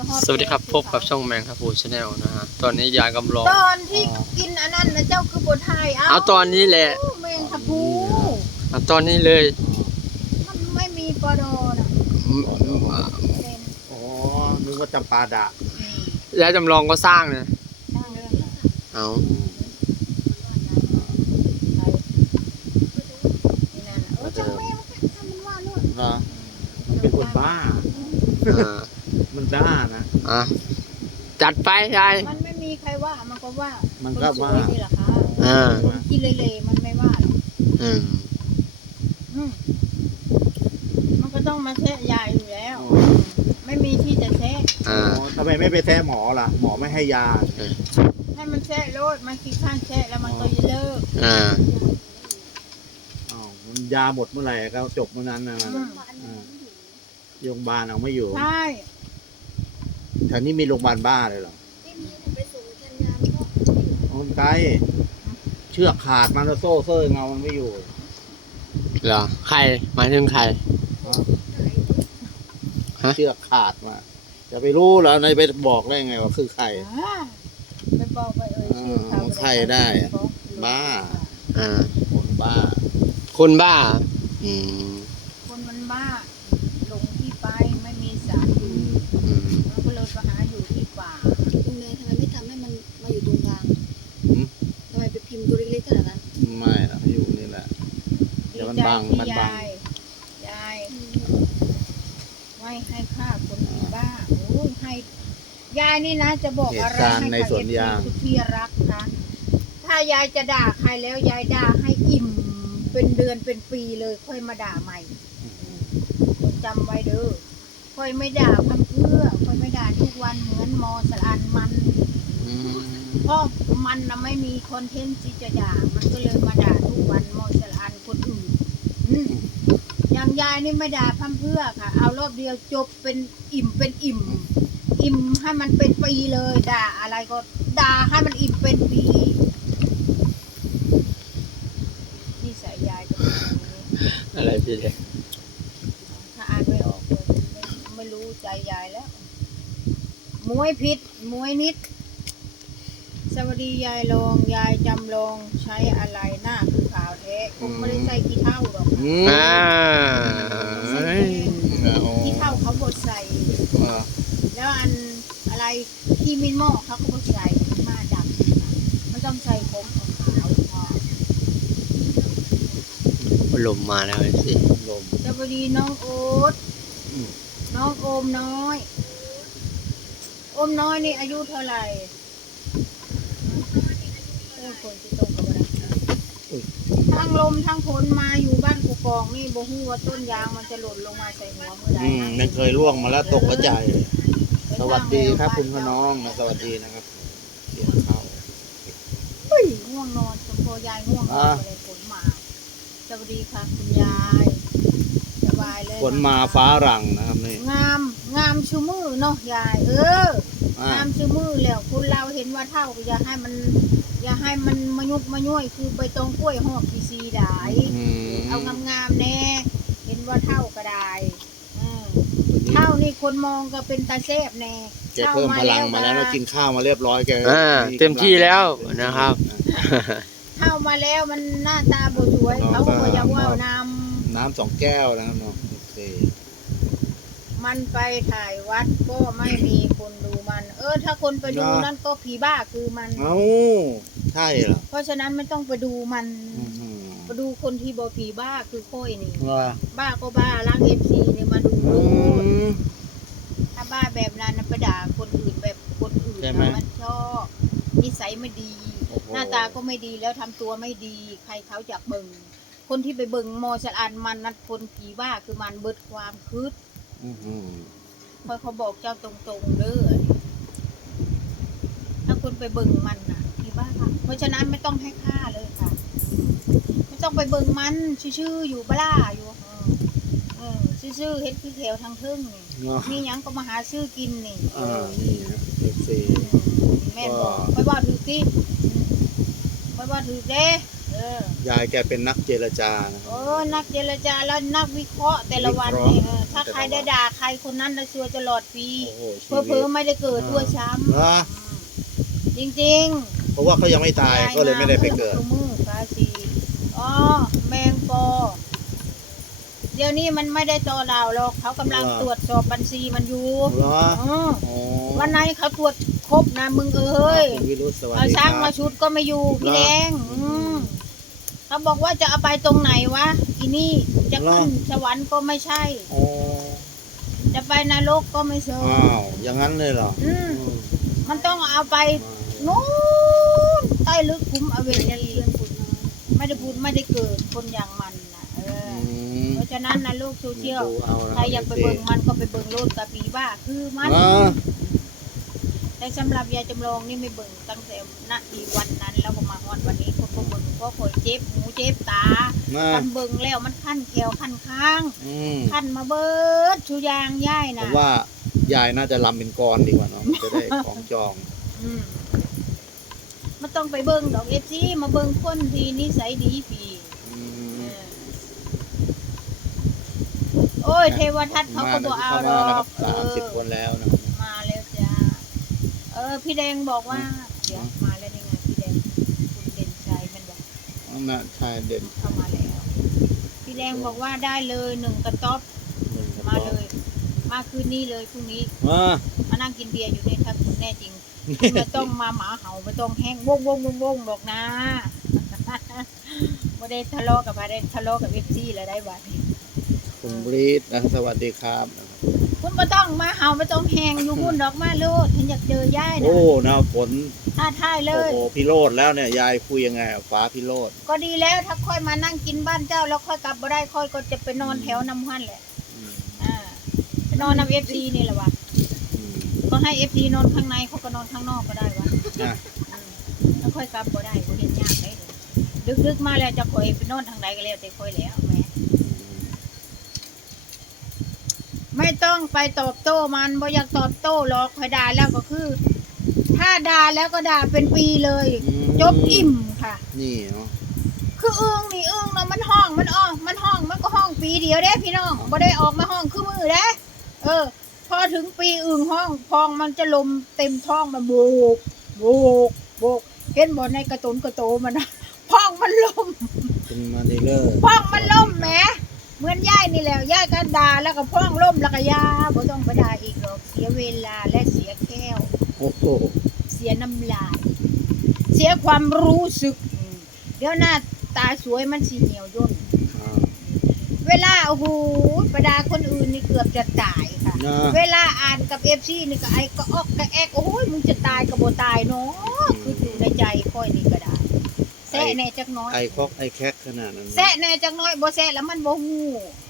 ก็ฮอดสวัสดีครับพบกับช่องแมงครับฟูชาแนลนะฮะตอนนี้ยายกำลองตอนที่กินอันนั้นนะเจ้าคือบทไทยเอาเอาตอนนี้แหละแมงทับพูเอาตอนนี้เลยมันไม่มีปอดอนะอืมเป็นอ๋อนึกว่าจำปาดะยายจำลองก็สร้างนะสร้างเรื่องอะไรเอานี่นั่นน่ะเออจังแม่มันก็ทำมันว่านู่นเหรอมันเป็นคนบ้าอ่า มันด้านะ อะจัดไปยายมันไม่มีใครว่ามันก็ว่ามัมันก็ว่า นี่แหละค่ะอ่าคนขี้เละๆมันไม่ว่าหรอกอืมอืมมันก็ต้องมาแทะยายอยู่แล้วไม่มีที่จะแทะอ่าอ๋อทำไมไม่ไปแท้หมอล่ะ หมอไม่ให้ยา ให้มันแทะโลดมันคิดข้างแทะแล้วมันก็จะเลิกอ่าอ๋อมันยาหมดเมื่อไหร่ก็จบเมื่อนั้นนะอืมอ่าโรงพยาบาลเอาไม่อยู่ ใช่ แถวนี้มีโรงพยาบาลบ้าเลยเหรอโอนไกลเชือกขาดมันแล้วโซ่เซ่เงามันไม่อยู่เหรอใครหมายถึงใครฮะ เชือกขาดมาจะไปรู้แล้วนายไปบอกได้ไงว่าคือใคร อ่าไปบอกไปเอ่ยชื่อเขาอ๋อใครได้อะบ้า อ่าคนบ้า คนบ้า อืม คนมันบ้าหลงที่ไปไม่มีสารอยู่ อืม มันก็เลยไปหาอยู่ที่ป่าลุงเนยทำไมไม่ทำให้มันมาอยู่ตรงกลางหืม ทำไมไปพิมพ์ตัวเล็กๆขนาดนั้นไม่หรอกอยู่นี่แหละ เดี๋ยวมันบังดีใจมันบังที่ยายยายไม่ให้ค่าคนที่บ้าโอ้ยให้ยายนี่นะ จะบอกเหอะไรตุการณ์ให้ในกับสวนยางเอฟซีที่รักนะถ้ายายจะด่าใครแล้วยายด่าให้อิ่ม เป็นเดือนเป็นปีเลยค่อยมาด่าใหม่จำไว้เด้อ ค่อยไม่ด่าพันเพื่อค่อยไม่ด่าทุกวันเหมือนมอสลานมันอืมเพราะมันนะไม่มีคอนเทนต์ที่จะด่ามันก็เลยมาด่าทุกวันมอสลานคนอื่นอืมอย่างยายนี่ไม่ด่าพันเพื่อค่ะ เอารอบเดียวจบเป็นอิ่มเป็นอิ่ม อิ่มให้มันเป็นปีเลยด่าอะไรก็ด่าให้มันอิ่มเป็นปีนี่สายยายจะเป็นอย่างนี้อะไรพี่เด็ก ถ้าอ่านไม่ออกเลยไม่ไม่ รู้ใจยายแล้ว มวยผิดมวยนิด สวัสดียายลองยายจำลองใช้อะไรหน้าคือขาวแท้คงไม่ได้ใส่ขี้เท่าหรอกอืมอ่าใส่เฮ้ยแค่ขี้เท่าเขาบดใส่อ่าแล้วอันอะไรที่มินหม้อเขาก็บดใส่มาดำมันต้องใส่ผมขาวๆพอลมมาแล้วสิลมสวัสดีน้องโอ๊ตอืม น้องโอมน้อย โอมน้อยนี่อายุเท่าไหร่โอ้ยฝนจะตกกับอะไรทั้งลมทั้งฝนมาอยู่บ้านกูกองนี่บ่ฮู้ว่าต้นยางมันจะหล่นลงมาใส่หัวเมื่อใดอืมนะไม่เคยล่วงมาแล้วตกกระจายเลยสวัสดีครับ คุณพน้องนะสวัสดีนะครับเสียงเข้าเฮ้ยง่วงนอนจนพอยายง่วงนอนอ่าก็เลยฝนมาสวัสดีค่ะคุณยาย สบายเลยฝนมาฟ้าหลังนะครับนี่ งามงามชูมือเนาะยาย เออ อ่าน้ำชื่อมือแล้วคุณเราเห็นว่าเท่าก็อย่าให้มัน อย่าให้มันมายุบมาย่อยคือใบตองกล้วยหอกขีซีได้ อืมเอางามๆแน่ เห็นว่าเท่าก็ได้อืมเท่านี่คนมองก็เป็นตาเซฟแน่แกเพิ่มพลังมาแล้วแล้วกินข้าวมาเรียบร้อยแกอ่าเต็มที่แล้วนะครับ เท่ามาแล้วมันหน้าตาบ่สวย เขาก็อยังว่านำ น้ำสองแก้วนะครับเนาะโอเคมันไปถ่ายวัดก็ไม่มีคนดูมัน เออ ถ้าคนไปดูนั่นก็ผีบ้าคือมัน เอ้าใช่เหรอเพราะฉะนั้นไม่ต้องไปดูมันอื้อหือมาดูคนที่บอผีบ้าคือค่อยนี่ว่าบ้าก็บ้าล้างเอฟซีเนี่ยมาดูอืดูมถ้าบ้าแบบนั้นนะไปด่าคนอื่นแบบคนอื่นใช่ไหมนะมันชอบนิสัยไม่ดีโอ้โหน้าตาก็ไม่ดีแล้วทำตัวไม่ดี ใครเขาจะเบิ่ง คนที่ไปเบิ่งมอสอันมันนัดคนผีบ้าคือมันเบิดความคืดอื้อหือคอยเขาบอกเจ้าตรงๆเด้อถ้าคนไปเบิ่งมันน่ะผีบ้าค่ะ เพราะฉะนั้นไม่ต้องให้ค่าเลยค่ะ ไม่ต้องไปเบิ่งมันชื่อๆอยู่บ้าอยู่เออเออชื่อๆเฮ็ดคือแถวทางเทิงนี่เนาะมีหยังก็มาหาซื้อกินนี่อ่านี่นะเอฟซีแม่นบอกไปว่าถือกินไปว่าถือเด้เออ ยายแกเป็นนักเจรจานะครัโอ้บนักเจรจาแล้วนักวิเคราะห์แต่ละวันวิเคราะห์เนี่ยเออถ้าใครได้ด่าใครคนนั้นจะชัวร์ตลอดปีโอ้โหชีเพอเพวิอตๆไม่ได้เกิดด้วยซ้เหรอำจริงๆเพราะว่าเขายังไม่ตายก็เลยไม่ได้ไปเกิด มือปลาสีอ๋อแมงปอเดี๋ยวนี้มันไม่ได้ต่อดาวหรอกเขากำลังเหรอ ตรวจสอบบัญชีมันอยู่เหรออือโอ้วันไหนเขาตรวจครบนะมึงเอ้ยคุณวิรุธสวัสเอาดีคช่างรัมาบชุดก็ไม่อยู่พี่เหรอแดงอืม เขาบอกว่าจะเอาไปตรงไหนวะอีนี่จะขึ้นเหรอสวรรค์ก็ไม่ใช่ โอ้จะไปนรกก็ไม่เชิงอ้าวอย่างนั้นเลยเหรออืมอืมมันต้องเอาไปนู้นใต้ลึกคุ้มอเวเรียนจีเพื่อนฝุ่นน้อยไม่ได้พูดไม่ได้เกิดคนอย่างมันนะเอออือมเพราะฉะนั้นนะโลกโซเชียลดูเอานะใครอยากไปเบิ่งมันก็ไปเบิ่งโลดกะปีบ้าคือมันอ่า แต่สำหรับยายจำลองนี่ไม่เบิ่งตั้งแต่ณทีวันนั้นแล้วก็มาฮอดวันนี้คนก็เบิ่งเพราะคอยเจ็บหูเจ็บตามาคันเบิ่งแล้วมันคันแขวคันข้างอืมคันมาเบิดชูยางย่ายผนะมว่ายายน่าจะลำเป็นกรดีกว่าเนาะจะได้ของจอง อืมไม่ต้องไปเบิ่งดอกเอฟซีมาเบิ่งคนที่นิสัยดีปีอืเอม อโอ้ยเทวทัตเขาก็บอกเอาหรมาอนะครักบเอสามสิบอคนแล้วนะครับมาแล้วจ้าเออพี่แดงบอกว่า เดี๋ยวมาแล้วนี่ไงพี่แดงคุณเด่นชัยมันบอกน่าชายเด่นเข้ามาแล้ว พี่แดงบอกว่าได้เลยหนึ่งกระต๊อบหนึ่งกระมาป๋องเลย มาคืนนี้เลยพรุ่งนี้มา มานั่งกินเบียร์อยู่นี่ถ้าคุณแน่จริงคุณไม่ต้องมาหมาเห่าไม่ต้องแห้งวงวงวงวงหรอกนะไม่ได้ทะเลาะกับอะไรทะเลาะกับเอฟซีแล้วได้บัดนี้คุณบรีดนะสวัสดีครับ คุณไม่ต้องมาเห่าไม่ต้องแห้งอยู่บุ่นดอกมาโลดฉันอยากเจอย่ายนะโอ้นะฝนท่าท่ายเลโอ้ย โหพี่โรดแล้วเนี่ยยายคุยยังไงกับฟ้าพี่โรดก็ดีแล้วถ้าค่อยมานั่งกินบ้านเจ้าแล้วค่อยกลับมาได้ค่อยก็จะไปนอนแถวน้ำฮั่นแหละอืมอ่าไปนอนน้ำเอฟซีนี่แหละวะอืมก็ให้เอฟซีนอนข้างในเขาก็นอนข้างนอกก็ได้วะอะอืมแล้วค่อยกลับก็ได้ก็เห็นยากเลยดึกดึกๆมาแล้วจะคอยไปนอนทางใดก็แล้วแต่ค่อยแล้วแหม ไม่ต้องไปตอบโต้มันบ่อยากตอบโต้หรอกคอยด่าแล้วก็คือ ถ้าด่าแล้วก็ด่าเป็นปีเลย อืม จบอิ่มค่ะ นี่เนาะคืออึ้งนี่อึ้งเนาะมันห้องมันอ้อมันห้องมันก็ห้องปีเดียวเด้พี่น้องบ่ได้ออกมาห้องคือมือเด้เออ พอถึงปีอึ้งห้องพองมันจะลมเต็มท้องมันโบกโบกโบกเห็นบ่ในกระตุนกระโตมันนะพองมันลมคุณมาดีเลอร์พองมันล่มแหม เหมือนย่ายนี่แหละย่ายก็ด่าแล้วก็พองล่มแล้วก็ยาบ่ต้องไปด่าอีกหรอกเสียเวลาและเสียแก้ว โอ้โหเสียน้ำลาย เสียความรู้สึกอืมเดี๋ยวหน้าตาสวยมันสีเหี่ยวย่นอ่า เวลาโอ้โหประดาคนอื่นนี่เกือบจะตายค่ะ นะ เวลาอ่านกับเอฟซีนี่ก็ไอ้ก็ออกก็แอกโอ้ยมึงจะตายก็บ่ตายเนาะคืออยู่ในใจค่อยนี่ก็ได้ แซ่แน่จักหน้อย ไอคอกไอแคกขนาดนั้น แซ่แน่จักหน้อยบ่แซ่แล้วมันบ่ฮู้อ